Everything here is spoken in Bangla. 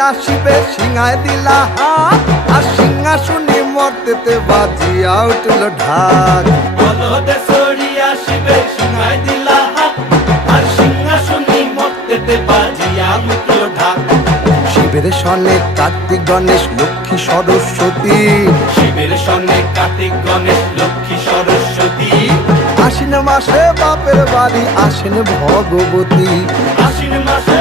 আসিবে সিংহায় দিলা হাত আর সিংহাসনে মর্তেতে বাজিয়া উঠল ঢাক বলদে সরি আসিবে সিংহায় দিলা হাত আর সিংহাসনে মর্তেতে বাজিয়া উঠল ঢাক শিবের সনে কার্তিক গণেশ লক্ষ্মী সরস্বতী শিবের সনে কার্তিক গণেশ লক্ষ্মী সরস্বতী আশ্বিন মাসে বাপের বাড়ি আসেন ভগবতী আশ্বিন মাসে